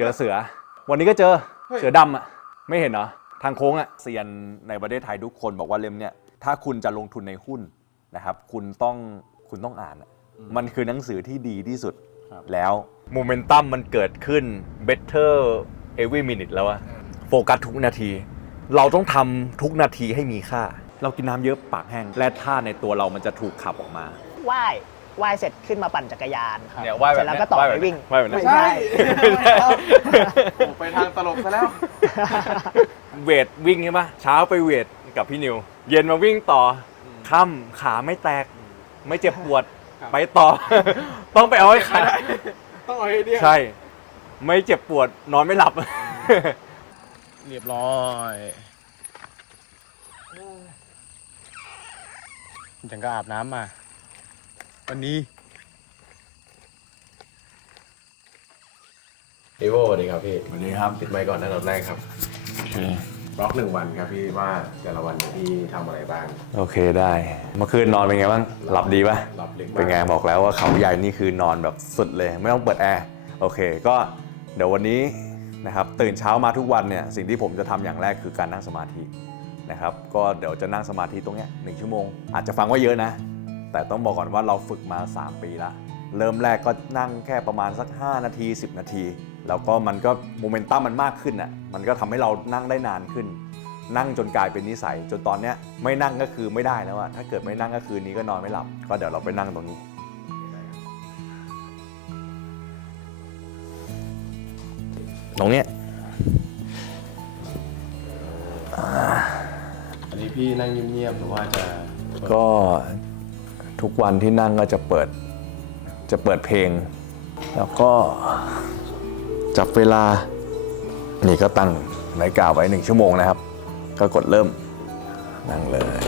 เจอเสือ วันนี้ก็เจอเสือดำอะไม่เห็นเหรอทางโค้งอะเซียนในประเทศไทยทุกคนบอกว่าเล่มเนี่ยถ้าคุณจะลงทุนในหุ้นนะครับ คุณต้องคุณต้องอ่านอะมันคือหนังสือที่ดีที่สุดแล้วโมเมนตัมมันเกิดขึ้น better every minute แล้วอะโฟกัสทุกนาที เราต้องทำทุกนาทีให้มีค่า เรากินน้ำเยอะปากแห้งแร่ธาตุในตัวเรามันจะถูกขับออกมาว่ายว่ายเสร็จขึ้นมาปั่นจักรยานครับเนี่ยว่ายแบบเสร็จแล้วก็ต่อว่ายแบไปบวิ่งว่ายแบบนี้ ไม่ใช่โอ้ไปทางตลกซะแล้ว เวทวิ่งใช่ปะเช้าไปเวทกับพี่นิว เย็นมาวิ่งต่ออค่ำขาไม่แตก ไม่เจ็บปวด ครับ ไปต่อ ต้องไปเอาให้ขาต้องเอาให้เนี่ยใช่ ไม่เจ็บปวดนอนไม่หลับ เรียบร้อยฉันก็อาบน้ำมา วันนี้พี่โวสวัสดีครับพี่สวัสดีครับปิดไมค์ก่อนอันดับแรกครับบล็อกหนึ่งวันครับพี่ว่าแต่ละวันเนี่ยพี่ทำอะไรบ้าง โอเคได้ เมื่อคืนนอนเป็นไงบ้าง หลับดีปะหลับลึกมาก เป็นไงบอกแล้วว่าเขาใหญ่นี่คือนอนแบบสุดเลย ไม่ต้องเปิดแอร์ โอเค ก็เดี๋ยววันนี้นะครับตื่นเช้ามาทุกวันเนี่ยสิ่งที่ผมจะทำอย่างแรกคือการนั่งสมาธินะครับ ก็เดี๋ยวจะนั่งสมาธิตรงเนี้ยหนึ่งชั่วโมง อาจจะฟังว่าเยอะนะ แต่ต้องบอกก่อนว่าเราฝึกมา 3 ปีละเริ่มแรกก็นั่งแค่ประมาณสัก 5 นาที 10 นาที แล้วก็มันก็โมเมนตัมมันมากขึ้นอะมันก็ทำให้เรานั่งได้นานขึ้น นั่งจนกลายเป็นนิสัย จนตอนเนี้ยไม่นั่งก็คือไม่ได้แล้วอะถ้าเกิดไม่นั่งก็คืนนี้ก็นอนไม่หลับ ก็เดี๋ยวเราไปนั่งตรงนี้ตรงเนี้ยอันนี้พี่นั่งเงียบๆหรือว่าจะก็ ทุกวันที่นั่งก็จะเปิดจะเปิดเพลง แล้วก็จับเวลา นี่ก็ตั้งนาฬิกาไว้หนึ่งชั่วโมงนะครับ ก็กดเริ่มนั่งเลย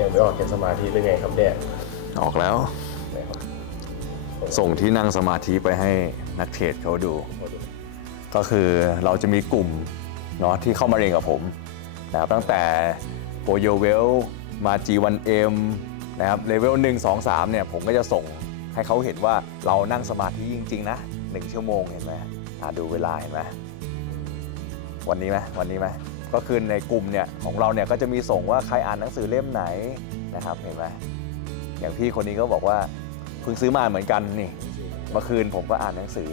ยังไม่ออกจากสมาธิหรือไงครับเนี่ย ออกแล้ว ส่งที่นั่งสมาธิไปให้นักเทรดเขาดู ก็คือเราจะมีกลุ่มเนาะที่เข้ามาเรียนกับผมนะครับตั้งแต่โปรโยเวลมา G1M นะครับเลเวล1 2 3เนี่ยผมก็จะส่งให้เขาเห็นว่าเรานั่งสมาธิจริง ๆ นะ 1 ชั่วโมงเห็นไหมอ่าดูเวลาเห็นไหมวันนี้ไหมวันนี้ไหมก็คือในกลุ่มเนี่ยของเราเนี่ยก็จะมีส่งว่าใครอ่านหนังสือเล่มไหนนะครับเห็นไหม อย่างพี่คนนี้ก็บอกว่าเพิ่งซื้อมาเหมือนกันนี่เมื่อคืนผมก็อ่านหนังสือ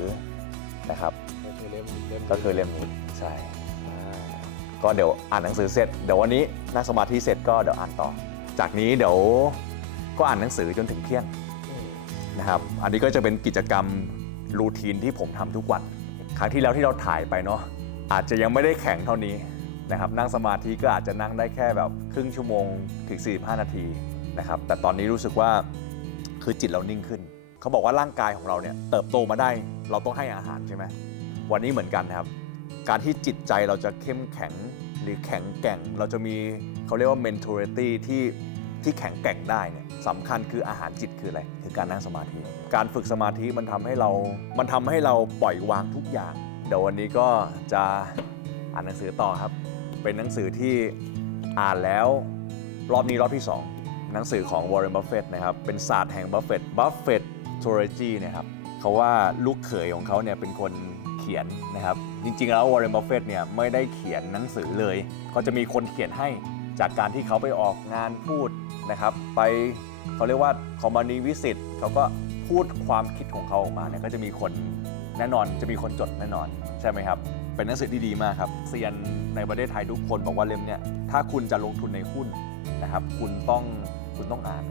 นะครับ ก็คือเล่มเล่มก็คือเล่มนี้ใช่ก็เดี๋ยวอ่านหนังสือเสร็จเดี๋ยววันนี้นั่งสมาธิเสร็จก็เดี๋ยวอ่านต่อ จากนี้เดี๋ยวก็อ่านหนังสือจนถึงเที่ยงนะครับ อันนี้ก็จะเป็นกิจกรรมรูทีนที่ผมทำทุกวัน ครั้งที่แล้วที่เราถ่ายไปเนาะอาจจะยังไม่ได้แข็งเท่านี้นะครับ นั่งสมาธิก็อาจจะนั่งได้แค่แบบครึ่งชั่วโมงถึง 45 นาที นะครับแต่ตอนนี้รู้สึกว่าคือจิตเรานิ่งขึ้น เขาบอกว่าร่างกายของเราเนี่ยเติบโตมาได้เราต้องให้อาหารใช่ไหมวันนี้เหมือนกันครับ การที่จิตใจเราจะเข้มแข็งหรือแข็งแกร่ง เราจะมีเขาเรียกว่า mentality ที่ที่แข็งแกร่งได้เนี่ยสำคัญคืออาหารจิตคืออะไรคือการนั่งสมาธิ การฝึกสมาธิมันทำให้เรา มันทำให้เราปล่อยวางทุกอย่าง เดี๋ยววันนี้ก็จะอ่านหนังสือต่อครับ เป็นหนังสือที่อ่านแล้วรอบนี้รอบที่ 2 หนังสือของ Warren Buffett นะครับเป็นศาสตร์แห่ง Buffett Buffett Strategy นะครับเขาว่าลูกเขยของเขาเนี่ยเป็นคนเขียนนะครับจริงๆแล้ว Warren Buffett เนี่ยไม่ได้เขียนหนังสือเลยเขาจะมีคนเขียนให้จากการที่เขาไปออกงานพูดนะครับไปเขาเรียกว่าคอมมานีวิสิตเขาก็พูดความคิดของเขาออกมาเนี่ยก็จะมีคนแน่นอนจะมีคนจดแน่นอนใช่ไหมครับเป็นหนังสือที่ดีมากครับเซียนในประเทศไทยทุกคนบอกว่าเล่มเนี่ยถ้าคุณจะลงทุนในหุ้นนะครับคุณต้อง คุณต้องอ่าน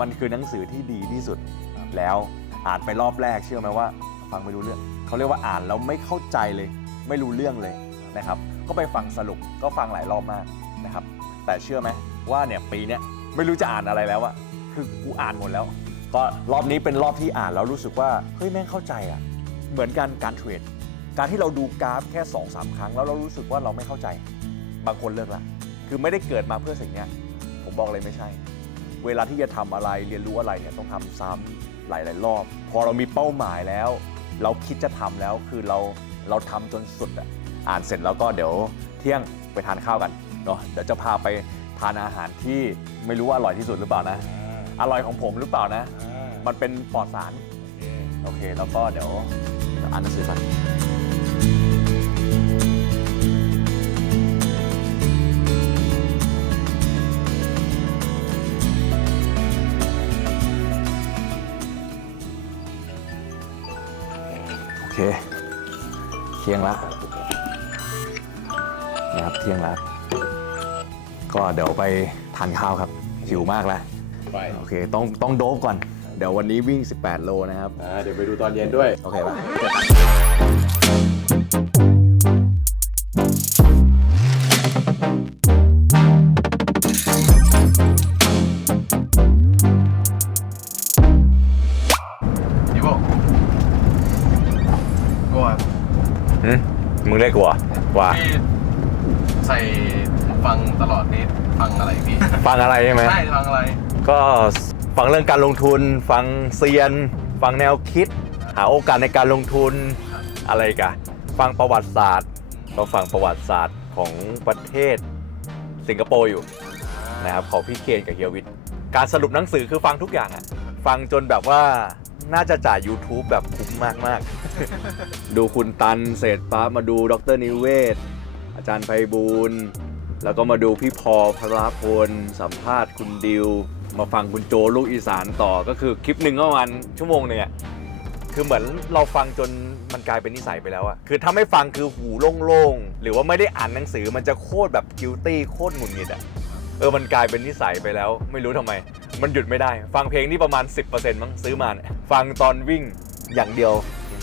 มันคือหนังสือที่ดีที่สุดแล้วอ่านไปรอบแรกเชื่อไหมว่า ฟังไม่รู้เรื่องเขาเรียกว่าอ่านแล้วไม่เข้าใจเลย ไม่รู้เรื่องเลยนะครับ ก็ไปฟังสรุปก็ฟังหลายรอบมากนะครับ แต่เชื่อไหมว่าเนี่ยปีเนี้ยไม่รู้จะอ่านอะไรแล้วอะคือกูอ่านหมดแล้ว ก็รอบนี้เป็นรอบที่อ่านแล้วรู้สึกว่าเฮ้ยแม่งเข้าใจอะเหมือนกันการเทรดการที่เราดูกราฟแค่2อสาครั้งแล้วเรารู้สึกว่าเราไม่เข้าใจ บางคนเลิกละคือไม่ได้เกิดมาเพื่อสิ่งเนี้ยผมบอกเลยไม่ใช่ เวลาที่จะทำอะไรเรียนรู้อะไรเนี่ยต้องทำซ้ำหลาย ๆ รอบ พอเรามีเป้าหมายแล้ว เราคิดจะทำแล้วคือเราเราทำจนสุดอะอ่านเสร็จแล้วก็เดี๋ยวเที่ยงไปทานข้าวกันเนาะเดี๋ยวจะพาไปทานอาหารที่ไม่รู้ว่าอร่อยที่สุดหรือเปล่านะ อร่อยของผมหรือเปล่านะ มันเป็นปลอดสาร โอเค แล้วก็เดี๋ยวเดี๋ยวอ่านหนังสือกัน เคเที่ยงละนะครับเที่ยงละก็เดี๋ยวไปทานข้าวครับหิวมากแล้วไปโอเคต้องต้องโดบก่อน เดี๋ยววันนี้วิ่ง 18 โลนะครับอ่าเดี๋ยวไปดูตอนเย็นด้วย โอเคป่ะ งอะไรใช่ไหมใช่ฟังอะไรก็ฟังเรื่องการลงทุน ฟังเซียน ฟังแนวคิด หาโอกาสในการลงทุนอะไรกันฟังประวัติศาสตร์ก็ฟังประวัติศาสตร์ของประเทศสิงคโปร์อยู่นะครับของพี่เคนกับเฮียวิทย์การสรุปหนังสือคือฟังทุกอย่างอะฟังจนแบบว่าน่าจะจ่าย YouTube แบบคุ้มมากมากๆดูคุณตันเศรษฐฟ้ามาดูดรนิเวศ อาจารย์ไพบูลย์ แล้วก็มาดูพี่พอพระพลสัมภาษณ์คุณดิว มาฟังคุณโจลูกอีสานต่อก็คือคลิปหนึ่งก็ประมาณชั่วโมงหนึ่งอะคือเหมือนเราฟังจนมันกลายเป็นนิสัยไปแล้วอะคือถ้าไม่ฟังคือหูโล่งๆ หรือว่าไม่ได้อ่านหนังสือมันจะโคตรแบบกิลตี้โคตรหงุดหงิดอะเออมันกลายเป็นนิสัยไปแล้ว ไม่รู้ทำไม มันหยุดไม่ได้ ฟังเพลงนี่ประมาณ 10%มั้งซื้อมาเนี่ยฟังตอนวิ่งอย่างเดียว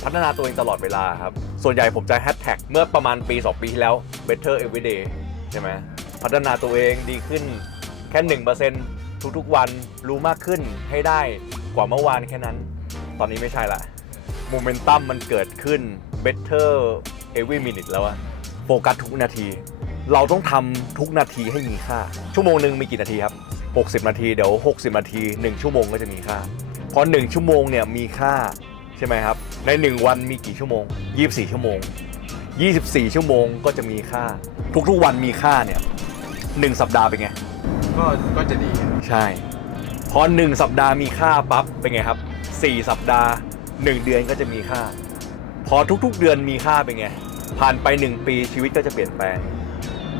พัฒนาตัวเองตลอดเวลาครับ ส่วนใหญ่ผมจะแฮชแท็กเมื่อประมาณปี 2 ปีที่แล้ว better every day ช่ไหมพัฒนาตัวเองดีขึ้นแค่1%ทุกๆวันรู้มากขึ้นให้ได้กว่าเมื่อวานแค่นั้น ตอนนี้ไม่ใช่ละโมเมนตัมมันเกิดขึ้น better every minute แล้วอะโฟกัสทุกนาที เราต้องทำทุกนาทีให้มีค่า ชั่วโมงหนึ่งมีกี่นาทีครับ 60 นาทีเดี๋ยว 60 นาที 1 ชั่วโมงก็จะมีค่าพอ1ชั่วโมงเนี่ยมีค่าใช่ไหมครับ ใน 1 วันมีกี่ชั่วโมง 24 ชั่วโมง 24 ชั่วโมงก็จะมีค่า ทุกๆวันมีค่าเนี่ยหนึ่งสัปดาห์เป็นไง ก็ก็จะดีใช่พอ1สัปดาห์มีค่าปั๊บเป็นไงครับ4สัปดาห์1เดือนก็จะมีค่า พอทุกๆเดือนมีค่าเป็นไง ผ่านไป1ปีชีวิตก็จะเปลี่ยนแปลง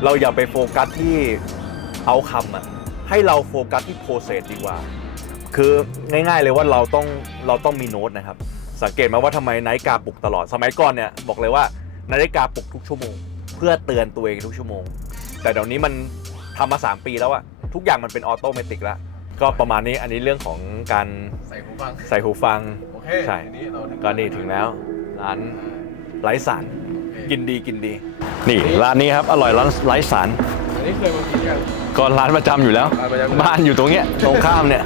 เราอย่าไปโฟกัสที่เอาคำอะให้เราโฟกัสที่โปรเซสดีกว่า คือง่ายๆเลยว่าเราต้องเราต้องมีโน้ตนะครับ สังเกตไหมาว่าทำไมนาฬิกาปลุกตลอดสมัยก่อนเนี่ยบอกเลยว่านาฬิกาปลุกทุกชั่วโมง เพื่อเตือนตัวเองทุกชั่วโมง แต่เดี๋ยวนี้มันทำมา 3 ปีแล้วอะทุกอย่างมันเป็นออโตเมติกแล้ว ก็ประมาณนี้อันนี้เรื่องของการใส่หูฟัง ใส่หูฟัง โอเคใช่ ทีนี้เราถึงก็นี่ถึงแล้ว ร้านไร้สารโอเคกินดีกินดี นี่ร้านนี้ครับ อร่อยร้านไร้สาร อันนี้เคยมากินยัง ก็ร้านประจำอยู่แล้ว ร้านประจำบ้านอยู่ตรงเนี้ยตรงข้ามเนี่ย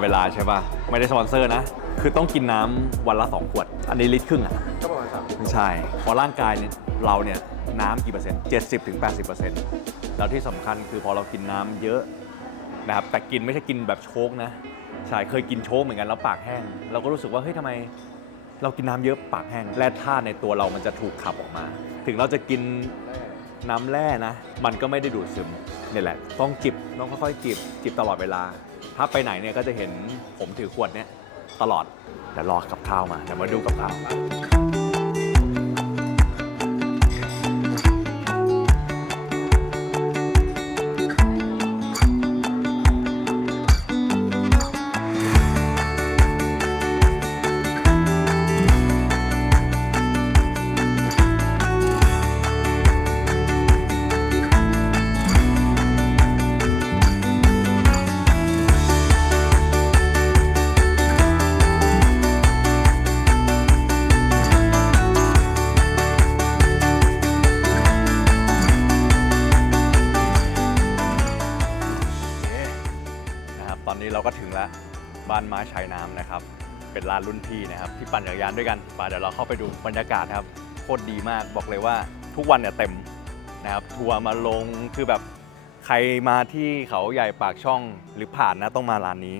ลอดเวลาใช่ป่ะ ไม่ได้สปอนเซอร์นะ คือต้องกินน้ำวันละ 2 ขวด อันนี้ลิตรครึ่งอะ ก็ประมาณสามไม่ใช่เพราะร่างกายเนี่ยเราเนี่ยน้ำกี่เปอร์เซ็นต์70ถึง80เปอร์เซ็นต์แล้วที่สำคัญคือพอเรากินน้ำเยอะนะครับแต่กินไม่ใช่กินแบบโชกนะใช่เคยกินโชกเหมือนกันแล้วปากแห้ง เราก็รู้สึกว่าเฮ้ยทำไม เรากินน้ำเยอะปากแห้งแร่ธาตุในตัวเรามันจะถูกขับออกมา ถึงเราจะกินน้ำแร่นะ มันก็ไม่ได้ดูดซึมนี่แหละ ต้องจิบต้องค่อยๆจิบจิบตลอดเวลา ถ้าไปไหนเนี่ยก็จะเห็นผมถือขวดเนี่ยตลอดเดี๋ยวรอกับข้าวมาเดี๋ยวมาดูกับข้าว ตอนนี้เราก็ถึงแล้วบ้านไม้ชายน้ำนะครับ เป็นร้านรุ่นพี่นะครับที่ปั่นจักรยานด้วยกันไปเดี๋ยวเราเข้าไปดูบรรยากาศครับโคตรดีมากบอกเลยว่าทุกวันเนี่ยเต็มนะครับทัวร์มาลงคือแบบใครมาที่เขาใหญ่ปากช่องหรือผ่านนะต้องมาร้านนี้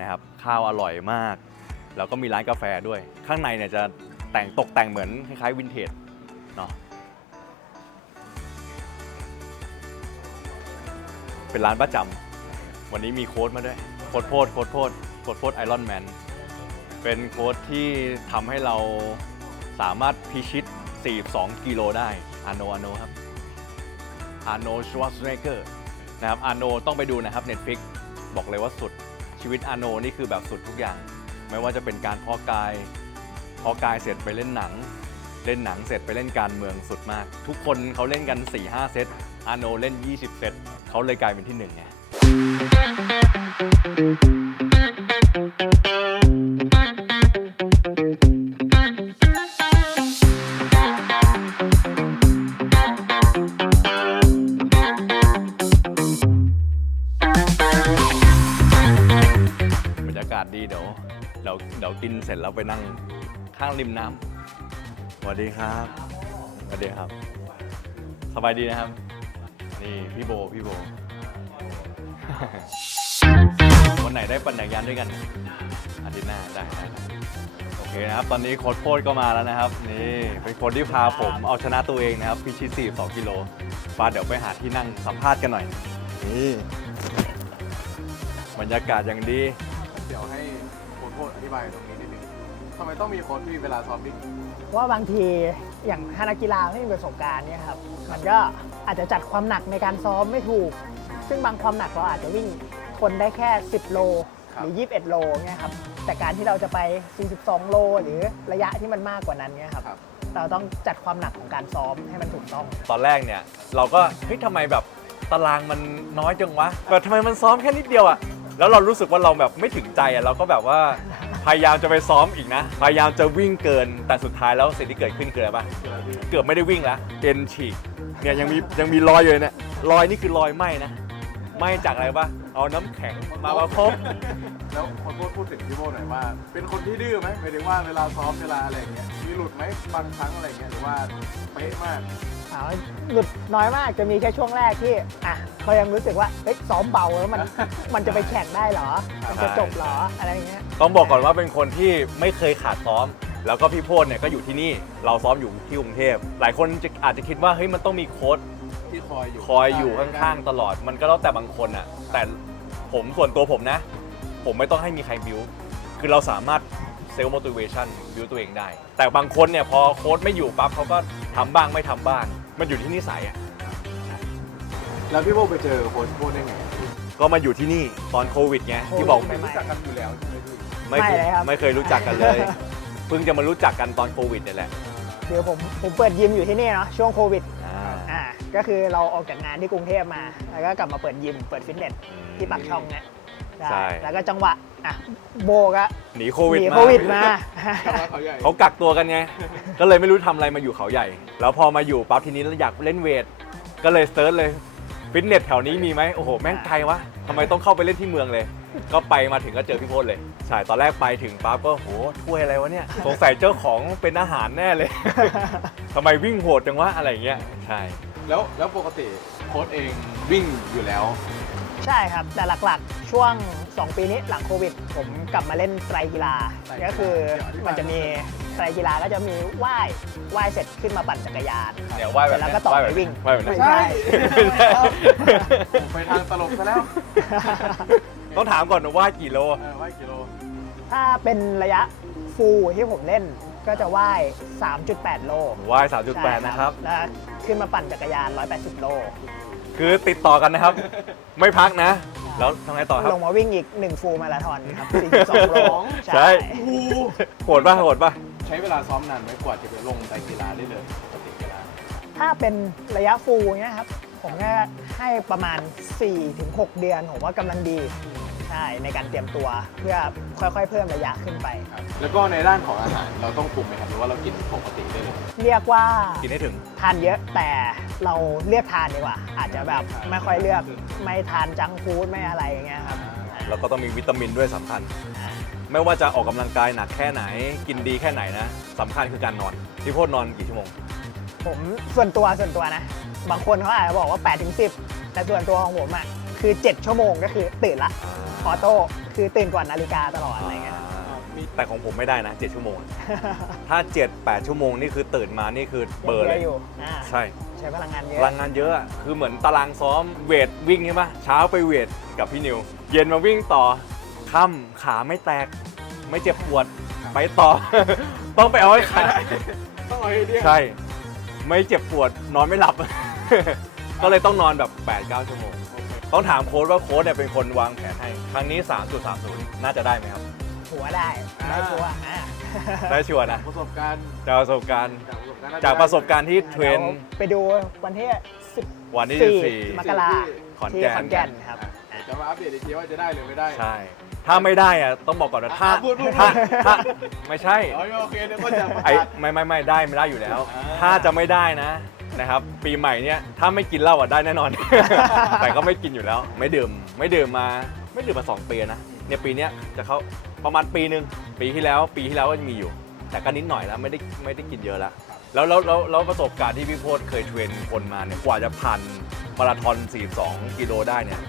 นะครับข้าวอร่อยมาก แล้วก็มีร้านกาแฟด้วย ข้างในเนี่ยจะแต่งตกแต่งเหมือนคล้ายๆวินเทจเนาะเป็นร้านประจำ วันนี้มีโค้ดมาด้วย โค้ดโพดโค้ดโพดโค้ดโพดไอรอนแมน เป็นโค้ดที่ทำให้เราสามารถพิชิต 42 กิโลได้อาโนอาโนครับอาโนชว z เนเกอร์นะครับอาโนต้องไปดูนะครับ Netflix บอกเลยว่าสุดชีวิตอาโนนี่คือแบบสุดทุกอย่าง ไม่ว่าจะเป็นการเพาะกาย เพาะกายเสร็จไปเล่นหนัง เล่นหนังเสร็จไปเล่นการเมืองสุดมาก ทุกคนเขาเล่นกัน 4-5 เซตอาโนเล่น 20 เซตเขาเลยกลายเป็นที่หนึ่งไง บรรยากาศดีเดี๋ยวเดี๋ยวเดี๋ยวกินเสร็จแล้วไปนั่งข้างริมน้ำสวัสดีครับสวัสดีครับ สบายดีนะครับ นี่พี่โบพี่โบ วันไหนได้ปั่นจักรยานด้วยกันอาทิตย์หน้าได้ได้ได้โอเคนะครับ ตอนนี้โค้ชโพดก็มาแล้วนะครับ นี่เป็นคนที่พาผมเอาชนะตัวเองนะครับพิชิต42กิโลฟ้าเดี๋ยวไปหาที่นั่งสัมภาษณ์กันหน่อย นี่บรรยากาศอย่างดี เดี๋ยวให้โค้ชโค้ชอธิบายตรงนี้นิดนึงทำไมต้องมีโค้ชพี่เวลาซ้อมวิ่งว่าบางทีอย่างถ้านักกีฬาไม่มีประสบการณ์เนี่ยครับ มันก็อาจจะจัดความหนักในการซ้อมไม่ถูก ซึ่งบางความหนักเราอาจจะวิ่งทนได้แค่ 10 โล หรือ 21 โลเนี่ยครับแต่การที่เราจะไป 42 โล หรือระยะที่มันมากกว่านั้นเนี่ยครับครับ เราต้องจัดความหนักของการซ้อมให้มันถูกต้อง ตอนแรกเนี่ยเราก็เฮ้ยทำไมแบบตารางมันน้อยจังวะแบบทำไมมันซ้อมแค่นิดเดียวอะแล้วเรารู้สึกว่าเราแบบไม่ถึงใจอะเราก็แบบว่าพยายามจะไปซ้อมอีกนะ พยายามจะวิ่งเกินแต่สุดท้ายแล้วสิ่งที่เกิดขึ้นคืออะไรปะเกือบไม่ได้วิ่งแล้วเอ็นฉีกเนี่ยยังมียังมีรอยอยู่เลยเนี่ยรอยนี่คือรอยไหมนะ ไหมจากอะไรปะเอาน้ำแข็งมาประคบแล้วโค้ชโค้ชพูดถึงพี่โบหน่อยว่า เป็นคนที่ดื้อไหมหมายถึงว่าเวลาซ้อมเวลาอะไรอย่างเงี้ยมีหลุดไหมบางครั้งอะไรอย่างเงี้ยหรือว่าเป๊ะมากอ่าหลุดน้อยมากจะมีแค่ช่วงแรกที่อะเขายังรู้สึกว่าเฮ้ยซ้อมเบาแล้วมันมันจะไปแข่งได้เหรอ มันจะจบเหรออะไรอย่างเงี้ยต้องบอกก่อนว่าเป็นคนที่ไม่เคยขาดซ้อม แล้วก็พี่โพดเนี่ยก็อยู่ที่นี่เราซ้อมอยู่ที่กรุงเทพหลายคนจะอาจจะคิดว่าเฮ้ยมันต้องมีโค้ช ที่คอยอยู่คอยอยู่ข้างๆตลอด มันก็แล้วแต่บางคนอะ แต่ผมส่วนตัวผมนะ ผมไม่ต้องให้มีใครบิว คือเราสามารถเซลล์ motivation บิวตัวเองได้ แต่บางคนเนี่ยพอโค้ชไม่อยู่ปั๊บเขาก็ทำบ้างไม่ทำบ้าง มันอยู่ที่นิสัยอะ แล้วพี่โบไปเจอโค้ชโบได้ไงก็มาอยู่ที่นี่ตอนโควิดไงที่บอกไม่รู้จักกันอยู่แล้วใช่ไหมพี่ไม่เคยไม่เลยครับ ไม่เคยรู้จักกันเลย เพิ่งจะมารู้จักกันตอนโควิดเนี่ยแหละ เดี๋ยวผมผมเปิดยิมอยู่ที่นี่เนาะช่วงโควิดอ่าอ่า ก็คือเราออกจากงานที่กรุงเทพมา แล้วก็กลับมาเปิดยิม เปิดฟิตเนสที่ปากช่องเนี่ยใช่ แล้วก็จังหวะอะโบก็หนีโควิดหนีมาโควิดมาแต่ว่าเขาใหญ่เขากักตัวกันไง ก็เลยไม่รู้ทำอะไรมาอยู่เขาใหญ่ แล้วพอมาอยู่ปั๊บทีนี้เราอยากเล่นเวท ก็เลยเซิร์ชเลยฟิตเนสแถวนี้มีไหมโอ้โหแม่งไกลวะทำไมต้องเข้าไปเล่นที่เมืองเลย ก็ไปมาถึงก็เจอพี่พจน์เลยใช่ตอนแรกไปถึงปั๊บก็โหถ้วยอะไรวะเนี่ยสงสัยเจ้าของเป็นอาหารแน่เลย ทำไมวิ่งโหดจังวะอะไรอย่างเงี้ยใช่ แล้วแล้วปกติโค้ชเองวิ่งอยู่แล้ว ใช่ครับ แต่หลักๆ ช่วง 2 ปีนี้หลังโควิด ผมกลับมาเล่นไตรกีฬา ไตรกีฬาก็คือเดี๋ยวอธิบายมันจะมีไตรกีฬาก็จะมีว่ายว่ายเสร็จขึ้นมาปั่นจักรยานเนี่ยว่ายแบบแล้วเนี้ยก็ต่อว่ายไปแบบวิ่งว่ายแบบเนี้ย ไม่ใช่ ผมไปทางตลกซะแล้วต้องถามก่อนว่าว่ายกี่โล เออว่ายกิโล ถ้าเป็นระยะฟูลที่ผมเล่น ก็จะว่าย 3.8 โลว่ายใช่3.8 นะครับ แล้วขึ้นมาปั่นจักรยาน 180 โล คือติดต่อกันนะครับ ไม่พักนะ แล้วทำไงต่อครับ ลงมาวิ่งอีก 1 ฟูลมาราธอนครับ42โล ใช่โหดป่ะโหดป่ะ ใช้เวลาซ้อมนานไหมกว่าจะไปลงไตรกีฬาได้เลยปกติกีฬาถ้าเป็นระยะฟูลเนี้ยครับ ผมก็ให้ประมาณ 4-6 เดือน ผมว่ากำลังดี ใช่ในการเตรียมตัวเพื่อค่อยๆ เพิ่มระยะขึ้นไปครับแล้วก็ในด้านของอาหารเราต้องคุมไหมครับหรือว่าเรากินปกติได้เลยเรียกว่ากินให้ถึง ทานเยอะแต่เราเลือกทานดีกว่า อาจจะแบบไม่ค่อยเลือกไม่ทานจังก์ฟู้ดไม่อะไรอย่างเงี้ยครับอ่าแล้วก็ต้องมีวิตามินด้วยสำคัญ ไม่ว่าจะออกกำลังกายหนักแค่ไหน กินดีแค่ไหนนะสำคัญคือการนอนพี่โพดนอนกี่ชั่วโมง ผมส่วนตัวส่วนตัวนะ บางคนเขาอาจจะบอกว่า8ถึง10แต่ส่วนตัวของผมอะคือ 7 ชั่วโมงก็คือตื่นละ อ อโต้คือตื่นก่อนนาฬิกาตลอดอะไรเงี้ยแต่ของผมไม่ได้นะ 7 ชั่วโมง ถ้า 7 8 ชั่วโมงนี่คือตื่นมานี่คือเบอร์เลยงอยู่อ่าใช่ใช้พลังงานเยพอะลังงานเยอะอะคือเหมือนตารางซ้อมเวทวิ่งใช่ปะเช้าไปเวทกับพี่นิว เย็นมาวิ่งต่อค่ำขาไม่แตก ไม่เจ็บปวดไปต่อ ต้องไปเอาให้ขาต้องเอาให้เรียกใช่ ไม่เจ็บปวดนอนไม่หลับ ก็เลยต้องนอนแบบ8-9ชั่วโมง ต้องถามโค้ชว่าโค้ชเนี่ยเป็นคนวางแผนให้ ครั้งนี้ 3.30 น่าจะได้ไหมครับ หัวได้ ได้ชัวร์อ่าได้ชัวร์นะประสบการณ์จากประสบการณ์ จากประสบการณ์น่จะจากประสบการณ์ที่เทรนไปดูวันที่วันที่14มกราขอนที่แก่นขอนแก่นครับอะเดี๋ยวจะมาอัปเดตอีกทีว่าจะได้หรือไม่ได้ใช่ ถ้าไม่ได้อะต้องบอกก่อนว่าถ้าอะพูดพูด ถ้าถ้าไม่ใช่ อ๋อโอเคเดี๋ยวก็จะประไอ้กาศ ไม่ไม่ไม่ได้ไม่ได้อยู่แล้ว อ่า ถ้าจะไม่ได้นะ นะครับปีใหม่เนี้ยถ้าไม่กินเหล้าอะได้แน่นอน แต่ก็ไม่กินอยู่แล้ว ไม่ดื่มไม่ดื่มมาไม่ดื่มมาสองปีนะเนี่ยปีเนี้ยจะเขาประมาณปีหนึ่งปีที่แล้ว ปีที่แล้วก็มีอยู่ แต่ก็นิดหน่อยแล้วไม่ได้ไม่ได้กินเยอะแล้วแล้วแล้วแล้วแล้วประสบการณ์ที่พี่โพธเคยเทรนคนมาเนี่ยกว่าจะผ่านมาราธอน 42 กิโลได้เนี่ย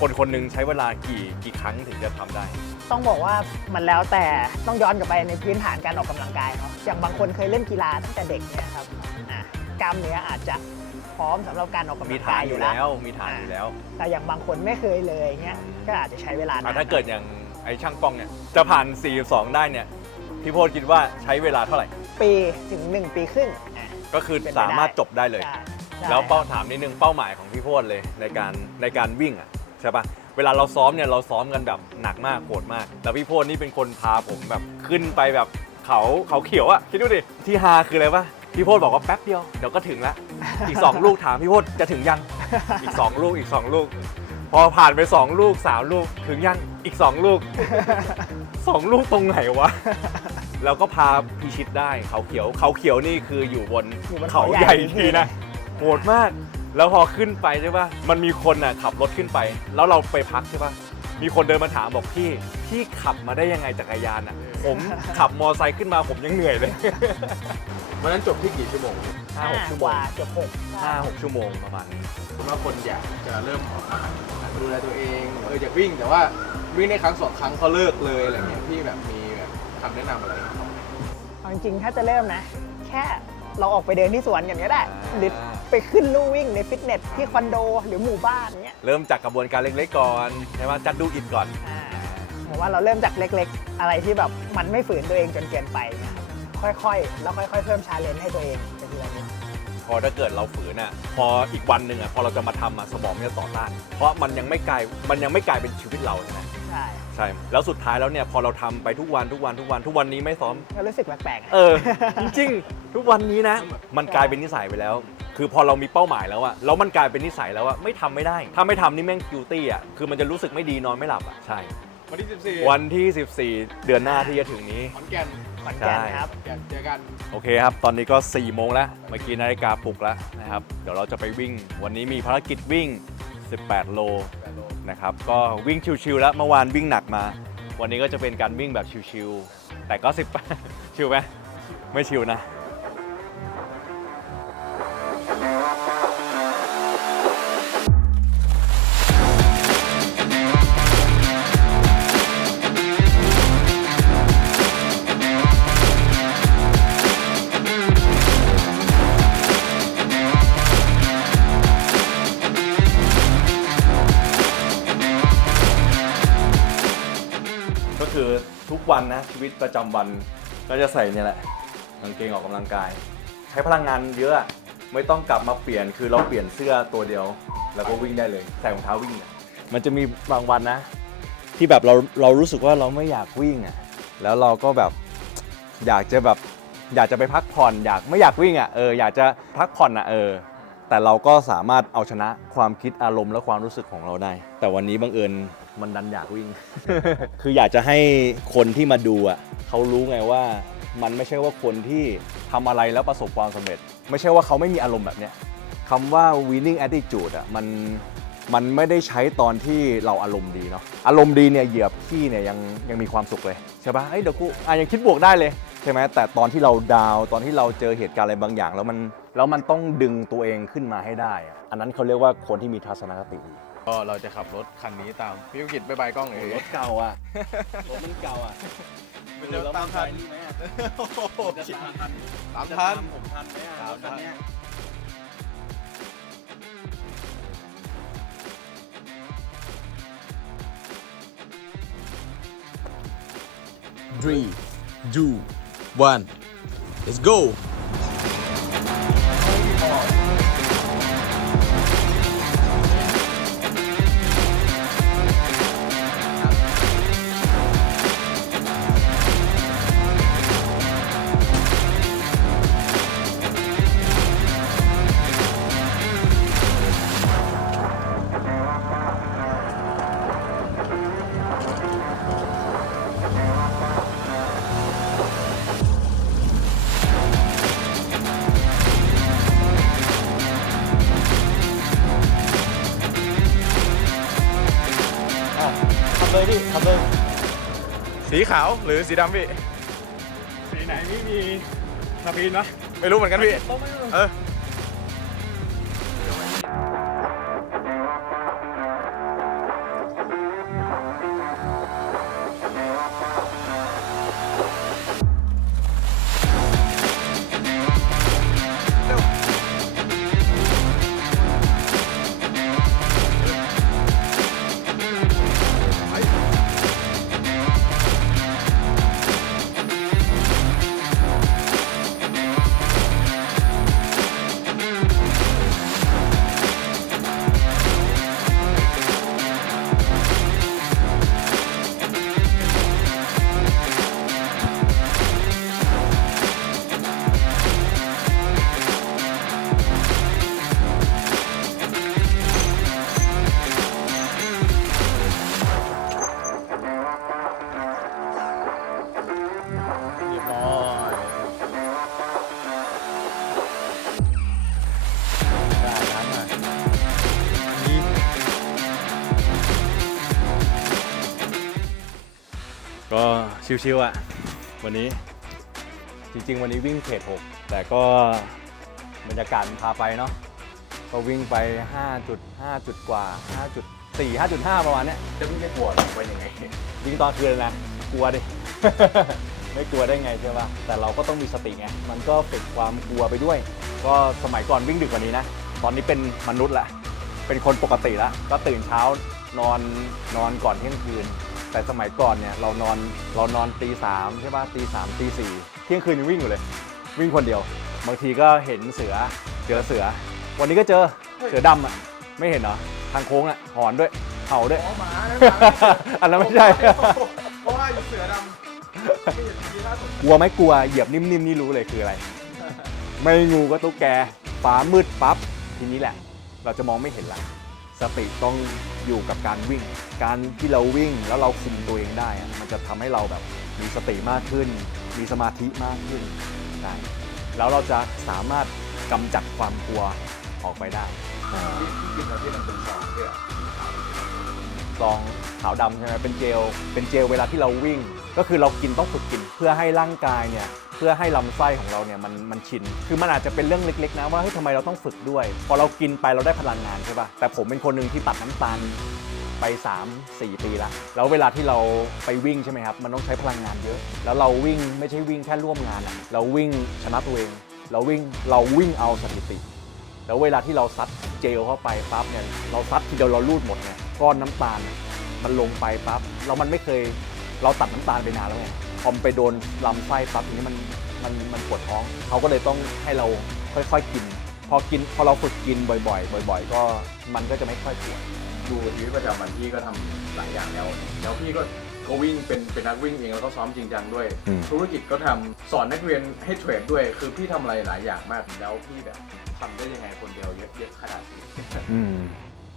คนคนหนึ่งใช้เวลากี่กี่ครั้งถึงจะทำได้ ต้องบอกว่ามันแล้วแต่ต้องย้อนกลับไปในพื้นฐานการออกกำลังกายเนาะอย่างบางคนเคยเล่นกีฬาตั้งแต่เด็กเนี่ยครับอะ กล้ามเนื้ออาจจะพร้อมสำหรับการออกกำมีลังฐากานยออยู่ยู่แล้วแล้วมีฐานอยู่แล้วแต่อย่างบางคนไม่เคยเลยเงี้ยก็อาจจะใช้เวลาอะนานถ้าเกิดอย่างไอ้ช่างกล้องเนี่ยจะผ่าน 42 ได้เนี่ยพี่โพธคิดว่าใช้เวลาเท่าไหร่ ปีถึง 1 ปีครึ่งอะก็คือเป็นไปได้สามารถจบได้เลย ใช่ใช่แล้วเป้าถามนิดนึงเป้าหมายของพี่โพธเลยในการในการวิ่งอะใช่ปะเวลาเราซ้อมเนี่ยเราซ้อมกันแบบหนักมากโหดมาก แล้วพี่โพธนี่เป็นคนพาผมแบบขึ้นไปแบบเขาเขาเขียวอะคิดดูดิที่ฮาคืออะไรปะ พี่โพธบอกว่าแป๊บเดียวเดี๋ยวก็ถึงละอีก 2 ลูกถามพี่โพธจะถึงยังอีก 2 ลูกอีก 2 ลูก พอผ่านไป 2 ลูก 3 ลูกถึงยังอีก 2 ลูก 2 ลูกตรงไหนวะแล้วก็พาพิชิตได้เขาเขียวเขาเขียวนี่คืออยู่บนอยู่บนเขาใหญ่ทีนะโหดมาก แล้วพอขึ้นไปใช่ปะมันมีคนน่ะขับรถขึ้นไป แล้วเราไปพักใช่ปะ มีคนเดินมาถามบอกพี่ พี่ขับมาได้ยังไงจักรยานอะ ผมขับมอไซค์ขึ้นมาผมยังเหนื่อยเลยวันนั้นจบที่กี่ชั่วโมงห้าหกชั่วกโมงว่าเกือบหกห้าหกชั่วโมงประมาณนี้ผมว่าคนอยากจะเริ่มออกมาดูแลตัวเองเอออยากวิ่งแต่ว่าวิ่งในครั้งสองครั้งเขาเลิกเลยอะไรเงี้ยพี่แบบมีแบบคำแนะนำอะไรให้เขาไหมเอาจริงๆถ้าจะเริ่มนะ แค่เราออกไปเดินที่สวนกันก็ได้หรือ ไปขึ้นลู่วิ่งในฟิตเนสที่คอนโดหรือหมู่บ้านเงี้ยเริ่มจากกระบวนการเล็กๆก่อนใช่ไหมจัดดูอิดก่อนอ่าผมว่าเราเริ่มจากเล็กๆ อะไรที่แบบมันไม่ฝืนตัวเองจนเกินไปนะครับค่อยๆ แล้วค่อยๆ เพิ่มชาเลนจ์ให้ตัวเองไปทีละนิดพอถ้าเกิดเราฝืนอะพออีกวันหนึ่งอะพอเราจะมาทำอะสมองมันจะต่อต้าน เพราะมันยังไม่กลายมันยังไม่กลายเป็นชีวิตเราใช่ไหมใช่ใช่แล้วสุดท้ายแล้วเนี่ยพอเราทำไปทุกวันทุกวันทุกวันทุกวันนี้ไม่ซ้อม ก็รู้สึกแปลกๆอะ เออ จริงๆ ทุกวันนี้นะ มันกลายเป็นนิสัยไปแล้ว คือพอเรามีเป้าหมายแล้วอะแล้วมันกลายเป็นนิสัยแล้วอะไม่ทำไม่ได้ ถ้าไม่ทำนี่แม่งกิวตี้อะคือมันจะรู้สึกไม่ดีนอนไม่หลับอะใช่ วันที่ 14วันที่ 14 เดือนหน้าที่จะถึงนี้ ขอนแก่นขอนแก่นใช่ครับ ขอนแก่นเจอกัน โอเคครับ ตอนนี้ก็ 4 โมงแล้ว เมื่อกี้นาฬิกาปลุกแล้วนะครับ เดี๋ยวเราจะไปวิ่ง วันนี้มีภารกิจวิ่ง 18 โลนะครับ ก็วิ่งชิวๆแล้ว เมื่อวานวิ่งหนักมา วันนี้ก็จะเป็นการวิ่งแบบชิวๆแต่ก็ 18 ชิวไหมไม่ชิวนะ วันนะชีวิตประจำวันก็จะใส่เนี่ยแหละกางเกงออกกำลังกาย ใช้พลังงานเยอะไม่ต้องกลับมาเปลี่ยนคือเราเปลี่ยนเสื้อตัวเดียว แล้วก็วิ่งได้เลยใส่รองเท้าวิ่ง มันจะมีบางวันนะ ที่แบบเราเรารู้สึกว่าเราไม่อยากวิ่งอะแล้วเราก็แบบอยากจะแบบอยากจะไปพักผ่อนอยากไม่อยากวิ่งอะเอออยากจะพักผ่อนอะเออ แต่เราก็สามารถเอาชนะความคิดอารมณ์และความรู้สึกของเราได้ แต่วันนี้บังเอิญมันดันอยากวิ่ง คืออยากจะให้คนที่มาดูอะเขารู้ไงว่ามันไม่ใช่ว่าคนที่ทำอะไรแล้วประสบความสำเร็จ ไม่ใช่ว่าเขาไม่มีอารมณ์แบบเนี้ยคำว่า winning attitude อะมันมันไม่ได้ใช้ตอนที่เราอารมณ์ดีเนาะอารมณ์ดีเนี่ยเหยียบขี้เนี่ยยังยังมีความสุขเลยใช่ปะเอ้ยเดี๋ยวกูอะยังคิดบวกได้เลย ใช่ไหมแต่ตอนที่เราดาวน์ตอนที่เราเจอเหตุการณ์อะไรบางอย่าง แล้วมันแล้วมันต้องดึงตัวเองขึ้นมาให้ได้อะอันนั้นเขาเรียกว่าคนที่มีทัศนคติดีก็เราจะขับรถคันนี้ตามพี่วิกิตบายบายกล้องเอ๋รถเก่าอะรถมันเก่าอะมันจะตามทันนี่ไหมอะจะตามทันตาตามมทันผมทันไหมอะรถคันเนี้ย Three, two, one. Let's go. ขาวหรือสีดำพี่ สีไหนไม่มีสปีนวะไม่รู้เหมือนกันพี่ เออ ก็ชิวๆอะ วันนี้จริงๆ วันนี้วิ่งเขต6แต่ก็บรรยากาศมันพาไปเนาะก็วิ่งไป5จุด5จุดกว่า5จุด4 5.5 ประมาณเนี้ยจะไม่ปวดเป็นยังไงวิ่งตอนคืนนะกลัวดิ ไม่กลัวได้ไงใช่ปะแต่เราก็ต้องมีสติไง มันก็ฝึกความกลัวไปด้วย ก็สมัยก่อนวิ่งดึกกว่านี้นะ ตอนนี้เป็นมนุษย์ละ เป็นคนปกติละ ก็ตื่นเช้านอนนอนก่อนเที่ยงคืน แต่สมัยก่อนเนี่ยเรานอนเรานอนตีสามใช่ปะตีสามตีสี่เที่ยงคืนยังวิ่งอยู่เลย วิ่งคนเดียว บางทีก็เห็นเสือเจอเสือ วันนี้ก็เจอเสือดำอะไม่เห็นเหรอทางโค้งอะหอนด้วยเห่าด้วย อ๋อหมานะอันนั้นไม่ใช่ เพราะว่าอยู่เสือดำไม่เห็นทีล่าสุดกลัวไหมกลัวเหยียบนิ่มๆนี่รู้เลยคืออะไร ไม่งูก็ตุ๊กแกฟ้ามืดปั๊บทีนี้แหละ เราจะมองไม่เห็นละ สติต้องอยู่กับการวิ่ง การที่เราวิ่งแล้วเราคุมตัวเองได้ มันจะทำให้เราแบบมีสติมากขึ้น มีสมาธิมากขึ้นได้แล้วเราจะสามารถกำจัดความกลัวออกไปได้ที่กินเราที่มันเป็นสองเพื่อซองขาวดำใช่ไหมเป็นเจลเป็นเจลเวลาที่เราวิ่ง ก็คือเรากินต้องฝึกกินเพื่อให้ร่างกายเนี่ย พื่อให้ลำไส้ของเราเนี่ยมันมันชิน คือมันอาจจะเป็นเรื่องเล็กๆนะว่าเฮ้ยทำไมเราต้องฝึกด้วย พอเรากินไปเราได้พลังงานใช่ป่ะ แต่ผมเป็นคนหนึ่งที่ตัดน้ำตาลไป 3 4 ปีละแล้วเวลาที่เราไปวิ่งใช่ไหมครับ มันต้องใช้พลังงานเยอะ แล้วเราวิ่งไม่ใช่วิ่งแค่ร่วมงานอะเราวิ่งชนะตัวเอง เราวิ่งเราวิ่งเอาสถิติ แล้วเวลาที่เราซัดเจลเข้าไปปั๊บเนี่ย เราซัดทีเดียวเราลูดหมดไงก้อนน้ำตาล มันลงไปปั๊บแล้วมันไม่เคยเราตัดน้ำตาลไปนานแล้วไง พอมนไปโดนลำไส้ปั๊บทีนี้มันมันมันปวดท้อง เขาก็เลยต้องให้เราค่อยๆกิน พอกินพอเราฝึกกินบ่อยๆ บ่อย ๆ ก็มันก็จะไม่ค่อยปวดดูชีวิตประจำวันพี่ก็ทำหลายอย่างแล้ว แล้วพี่ก็ก็วิ่งเป็นเป็นนักวิ่งเองแล้วก็ซ้อมจริงจังด้วย อืม ธุรกิจก็ทำสอนนักเรียนให้เทรดด้วย คือพี่ทำอะไรหลายอย่างมากแล้วพี่แบบทำได้ยังไงคนเดียวเยอะๆขนาดนี้ อืม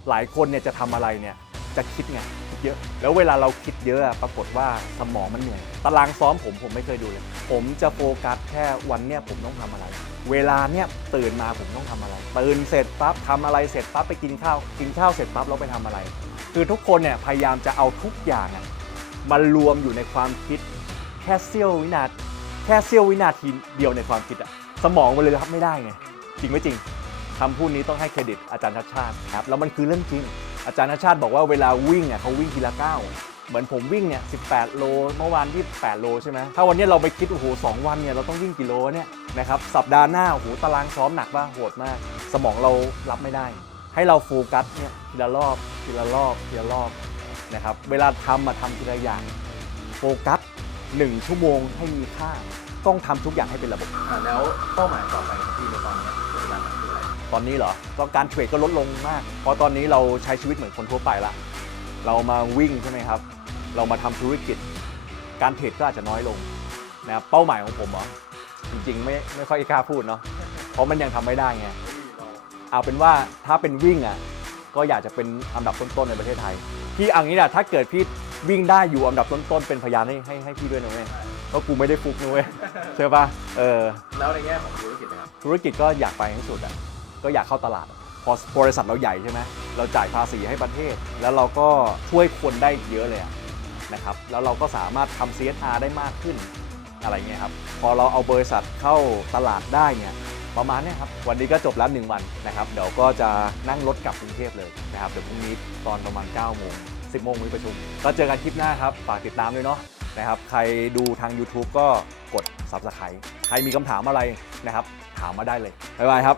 หลายคนเนี่ยจะทำอะไรเนี่ยจะคิดไง เยอะ แล้วเวลาเราคิดเยอะปรากฏว่าสมองมันเหนื่อย ตารางซ้อมผมผมไม่เคยดูเลย ผมจะโฟกัสแค่วันเนี้ยผมต้องทำอะไร เวลาเนี้ยตื่นมาผมต้องทำอะไรตื่นเสร็จปั๊บทำอะไรเสร็จปั๊บไปกินข้าวกินข้าวเสร็จปั๊บเราไปทำอะไร คือทุกคนเนี่ยพยายามจะเอาทุกอย่างอะมารวมอยู่ในความคิดแค่เสี้ยววินาทีแค่เสี้ยววินาทีเดียวในความคิดอะสมองมันเลยรับไม่ได้ไงจริงไม่จริงคำพูดนี้ต้องให้เครดิตอาจารย์ชัดชาติครับแล้วมันคือเรื่องจริง อาจารย์ชาติบอกว่าเวลาวิ่งอะเขาวิ่งทีละก้าวเหมือนผมวิ่งเนี่ย18 โล เมื่อวาน28โลใช่ไหมถ้าวันนี้เราไปคิดโอ้โห2วันเนี่ยเราต้องวิ่งกี่โลเนี่ยนะครับสัปดาห์หน้าโอ้โหตารางซ้อมหนักป่ะโหดมาก สมองเรารับไม่ได้ ให้เราโฟกัสเนี่ยทีละรอบทีละรอบทีละรอบนะครับเวลาทำมาทำทีละอย่างโฟกัส1ชั่วโมงให้มีค่า ต้องทำทุกอย่างให้เป็นระบบ อะแล้วเป้าหมายต่อไปของพี่ในตอนเนี้ยคืออะไร ตอนนี้เหรอก็การเทรดก็ลดลงมาก เพราะตอนนี้เราใช้ชีวิตเหมือนคนทั่วไปละ เรามาวิ่งใช่ไหมครับ เรามาทำธุรกิจ การเทรดก็อาจจะน้อยลงนะครับเป้าหมายของผมเหรอจริงๆไม่ไม่ค่อยกล้าพูดเนาะเพราะมันยังทำไม่ได้ไงเอาเป็นว่าถ้าเป็นวิ่งอะก็อยากจะเป็นอันดับต้นๆในประเทศไทยพี่เอังนี้แหละถ้าเกิดพี่วิ่งได้อยู่อันดับต้นๆเป็นพยานให้ให้ให้พี่ด้วยนะเว้ยเพราะกูไม่ได้ฟุกนะเว้ยใช่ปะเออแล้วในแง่ของธุรกิจนะครับธุรกิจก็อยากไปให้สุดอะ ก็อยากเข้าตลาด พอบริษัทเราใหญ่ใช่ไหมเราจ่ายภาษีให้ประเทศ แล้วเราก็ช่วยคนได้เยอะเลยนะครับแล้วเราก็สามารถทำ CSR ได้มากขึ้นอะไรเงี้ยครับพอเราเอาบริษัทเข้าตลาดได้เนี่ยประมาณนี้ครับวันนี้ก็จบแล้วหนึ่งวันนะครับเดี๋ยวก็จะนั่งรถกลับกรุงเทพเลยนะครับเดี๋ยวพรุ่งนี้ตอนประมาณ9โมง10โมงมีประชุม ก็เจอกันคลิปหน้าครับ ฝากติดตามด้วยเนาะนะครับใครดูทาง YouTube ก็กด Subscribe ใครมีคำถามอะไรนะครับ ถามมาได้เลย บ๊ายบายครับ